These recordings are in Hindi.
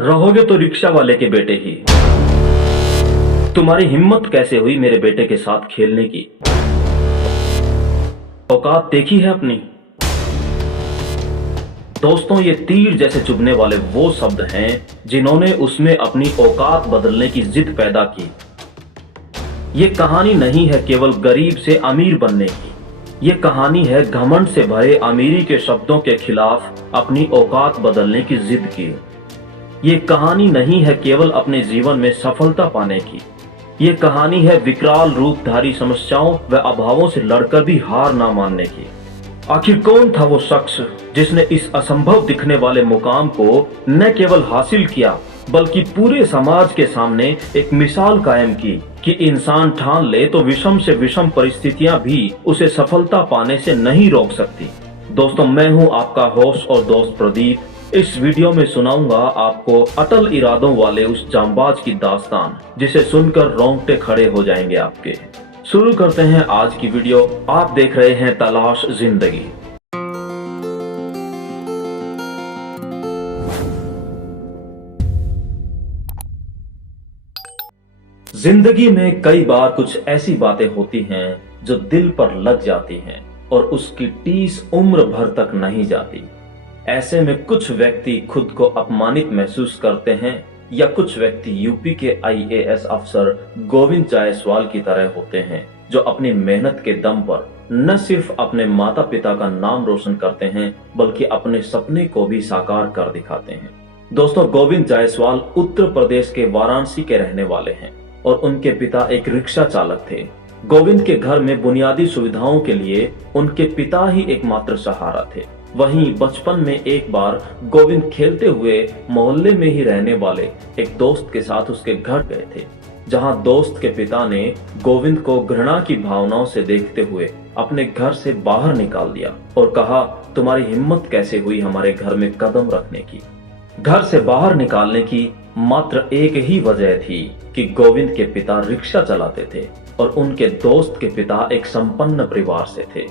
रहोगे तो रिक्शा वाले के बेटे ही। तुम्हारी हिम्मत कैसे हुई मेरे बेटे के साथ खेलने की? औकात देखी है अपनी? दोस्तों, ये तीर जैसे चुभने वाले वो शब्द हैं जिन्होंने उसमें अपनी औकात बदलने की जिद पैदा की। ये कहानी नहीं है केवल गरीब से अमीर बनने की। ये कहानी है घमंड से भरे अमीरी के शब्दों के खिलाफ अपनी औकात बदलने की जिद की। ये कहानी नहीं है केवल अपने जीवन में सफलता पाने की। ये कहानी है विकराल रूपधारी समस्याओं व अभावों से लड़कर भी हार ना मानने की। आखिर कौन था वो शख्स जिसने इस असंभव दिखने वाले मुकाम को न केवल हासिल किया बल्कि पूरे समाज के सामने एक मिसाल कायम की कि इंसान ठान ले तो विषम से विषम परिस्थितियां भी उसे सफलता पाने से नहीं रोक सकती। दोस्तों, मैं हूं आपका होस्ट और दोस्त प्रदीप। इस वीडियो में सुनाऊंगा आपको अटल इरादों वाले उस जांबाज की दास्तान जिसे सुनकर रोंगटे खड़े हो जाएंगे आपके। शुरू करते हैं आज की वीडियो। आप देख रहे हैं तलाश जिंदगी। जिंदगी में कई बार कुछ ऐसी बातें होती हैं जो दिल पर लग जाती हैं और उसकी टीस उम्र भर तक नहीं जाती। ऐसे में कुछ व्यक्ति खुद को अपमानित महसूस करते हैं या कुछ व्यक्ति यूपी के आईएएस अफसर गोविंद जायसवाल की तरह होते हैं जो अपनी मेहनत के दम पर न सिर्फ अपने माता पिता का नाम रोशन करते हैं बल्कि अपने सपने को भी साकार कर दिखाते हैं। दोस्तों, गोविंद जायसवाल उत्तर प्रदेश के वाराणसी के रहने वाले हैं और उनके पिता एक रिक्शा चालक थे। गोविंद के घर में बुनियादी सुविधाओं के लिए उनके पिता ही एकमात्र सहारा थे। वहीं बचपन में एक बार गोविंद खेलते हुए मोहल्ले में ही रहने वाले एक दोस्त के साथ उसके घर गए थे, जहां दोस्त के पिता ने गोविंद को घृणा की भावनाओं से देखते हुए अपने घर से बाहर निकाल दिया और कहा, तुम्हारी हिम्मत कैसे हुई हमारे घर में कदम रखने की? घर से बाहर निकालने की मात्र एक ही वजह थी कि गोविंद के पिता रिक्शा चलाते थे और उनके दोस्त के पिता एक संपन्न परिवार से थे।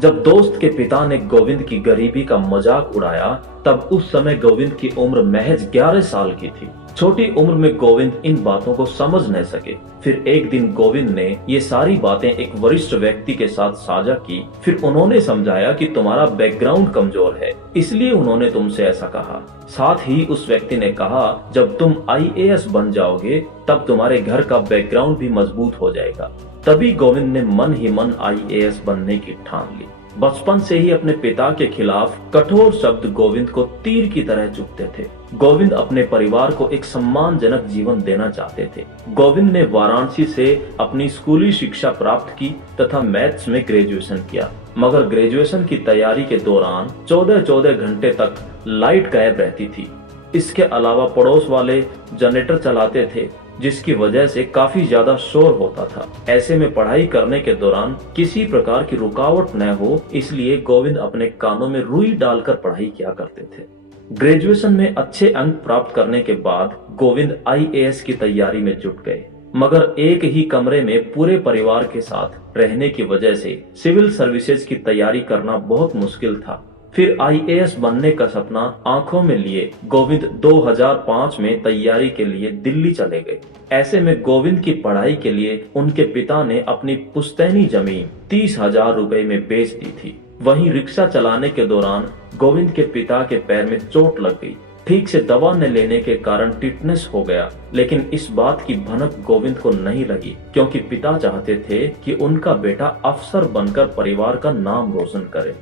जब दोस्त के पिता ने गोविंद की गरीबी का मजाक उड़ाया तब उस समय गोविंद की उम्र महज 11 साल की थी। छोटी उम्र में गोविंद इन बातों को समझ न सके। फिर एक दिन गोविंद ने ये सारी बातें एक वरिष्ठ व्यक्ति के साथ साझा की। फिर उन्होंने समझाया कि तुम्हारा बैकग्राउंड कमजोर है, इसलिए उन्होंने तुमसे ऐसा कहा। साथ ही उस व्यक्ति ने कहा, जब तुम आईएएस बन जाओगे तब तुम्हारे घर का बैकग्राउंड भी मजबूत हो जाएगा। तभी गोविंद ने मन ही मन आईएएस बनने की ठान ली। बचपन से ही अपने पिता के खिलाफ कठोर शब्द गोविंद को तीर की तरह चुभते थे। गोविंद अपने परिवार को एक सम्मानजनक जीवन देना चाहते थे। गोविंद ने वाराणसी से अपनी स्कूली शिक्षा प्राप्त की तथा मैथ्स में ग्रेजुएशन किया, मगर ग्रेजुएशन की तैयारी के दौरान 14 घंटे तक लाइट गायब रहती थी। इसके अलावा पड़ोस वाले जनरेटर चलाते थे जिसकी वजह से काफी ज्यादा शोर होता था। ऐसे में पढ़ाई करने के दौरान किसी प्रकार की रुकावट न हो, इसलिए गोविंद अपने कानों में रुई डालकर पढ़ाई किया करते थे। ग्रेजुएशन में अच्छे अंक प्राप्त करने के बाद गोविंद आईएएस की तैयारी में जुट गए, मगर एक ही कमरे में पूरे परिवार के साथ रहने की वजह से सिविल सर्विसेज की तैयारी करना बहुत मुश्किल था। फिर आईएएस बनने का सपना आंखों में लिए गोविंद 2005 में तैयारी के लिए दिल्ली चले गए। ऐसे में गोविंद की पढ़ाई के लिए उनके पिता ने अपनी पुश्तैनी जमीन 30,000 रुपए में बेच दी थी। वहीं रिक्शा चलाने के दौरान गोविंद के पिता के पैर में चोट लग गई। ठीक से दवा न लेने के कारण टिटनेस हो गया, लेकिन इस बात की भनक गोविंद को नहीं लगी क्योंकि पिता चाहते थे कि उनका बेटा अफसर बनकर परिवार का नाम रोशन करे।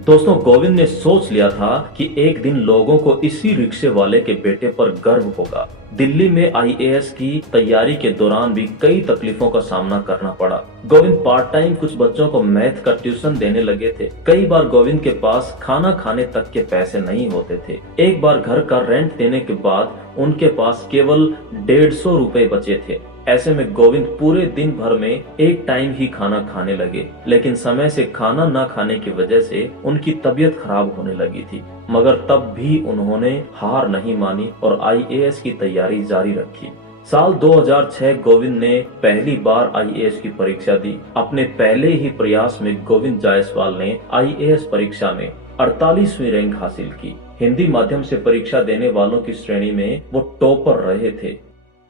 दोस्तों, गोविंद ने सोच लिया था कि एक दिन लोगों को इसी रिक्शे वाले के बेटे पर गर्व होगा। दिल्ली में आईएएस की तैयारी के दौरान भी कई तकलीफों का सामना करना पड़ा। गोविंद पार्ट टाइम कुछ बच्चों को मैथ का ट्यूशन देने लगे थे। कई बार गोविंद के पास खाना खाने तक के पैसे नहीं होते थे। एक बार घर का रेंट देने के बाद उनके पास केवल 150 रुपए बचे थे। ऐसे में गोविंद पूरे दिन भर में एक टाइम ही खाना खाने लगे, लेकिन समय से खाना न खाने की वजह से उनकी तबीयत खराब होने लगी थी। मगर तब भी उन्होंने हार नहीं मानी और आईएएस की तैयारी जारी रखी। साल 2006 गोविंद ने पहली बार आईएएस की परीक्षा दी। अपने पहले ही प्रयास में गोविंद जायसवाल ने आईएएस परीक्षा में 48वीं रैंक हासिल की। हिंदी माध्यम से परीक्षा देने वालों की श्रेणी में वो टॉपर रहे थे।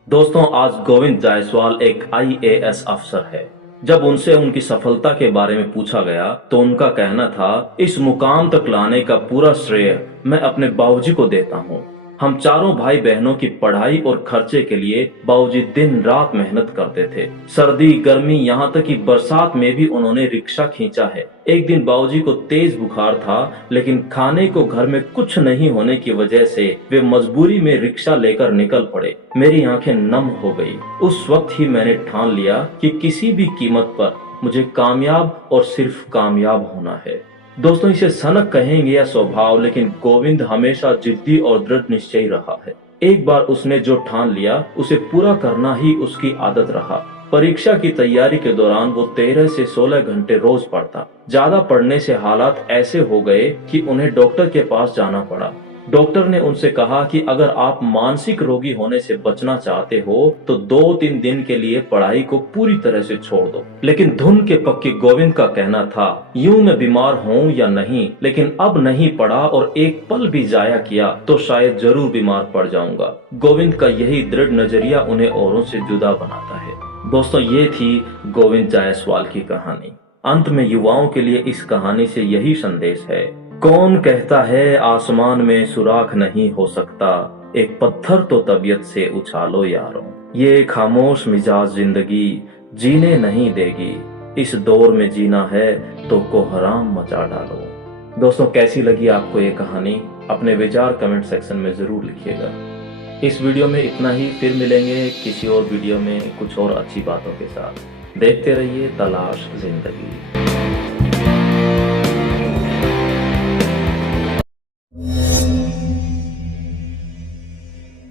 दोस्तों, आज गोविंद जायसवाल एक IAS अफसर है। जब उनसे उनकी सफलता के बारे में पूछा गया तो उनका कहना था, इस मुकाम तक लाने का पूरा श्रेय मैं अपने बाबूजी को देता हूँ। हम चारों भाई बहनों की पढ़ाई और खर्चे के लिए बाबूजी दिन रात मेहनत करते थे। सर्दी गर्मी यहाँ तक कि बरसात में भी उन्होंने रिक्शा खींचा है। एक दिन बाबूजी को तेज बुखार था, लेकिन खाने को घर में कुछ नहीं होने की वजह से वे मजबूरी में रिक्शा लेकर निकल पड़े। मेरी आंखें नम हो गई। उस वक्त ही मैंने ठान लिया कि किसी भी कीमत पर मुझे कामयाब और सिर्फ कामयाब होना है। दोस्तों, इसे सनक कहेंगे या स्वभाव, लेकिन गोविंद हमेशा जिद्दी और दृढ़ निश्चयी रहा है। एक बार उसने जो ठान लिया उसे पूरा करना ही उसकी आदत रहा। परीक्षा की तैयारी के दौरान वो 13 से 16 घंटे रोज पढ़ता। ज्यादा पढ़ने से हालात ऐसे हो गए कि उन्हें डॉक्टर के पास जाना पड़ा। डॉक्टर ने उनसे कहा कि अगर आप मानसिक रोगी होने से बचना चाहते हो तो 2-3 दिन के लिए पढ़ाई को पूरी तरह से छोड़ दो। लेकिन धुन के पक्के गोविंद का कहना था, यूं मैं बीमार हूं या नहीं, लेकिन अब नहीं पढ़ा और एक पल भी जाया किया तो शायद जरूर बीमार पड़ जाऊंगा। गोविंद का यही दृढ़ नजरिया उन्हें औरों से जुदा बनाता है। दोस्तों, ये थी गोविंद जायसवाल की कहानी। अंत में युवाओं के लिए इस कहानी से यही संदेश है, कौन कहता है आसमान में सुराख नहीं हो सकता, एक पत्थर तो तबीयत से उछालो यारों। ये खामोश मिजाज जिंदगी जीने नहीं देगी, इस दौर में जीना है तो कोहराम मचा डालो। दोस्तों, कैसी लगी आपको ये कहानी? अपने विचार कमेंट सेक्शन में जरूर लिखिएगा। इस वीडियो में इतना ही, फिर मिलेंगे किसी और वीडियो में कुछ और अच्छी बातों के साथ। देखते रहिए तलाश जिंदगी।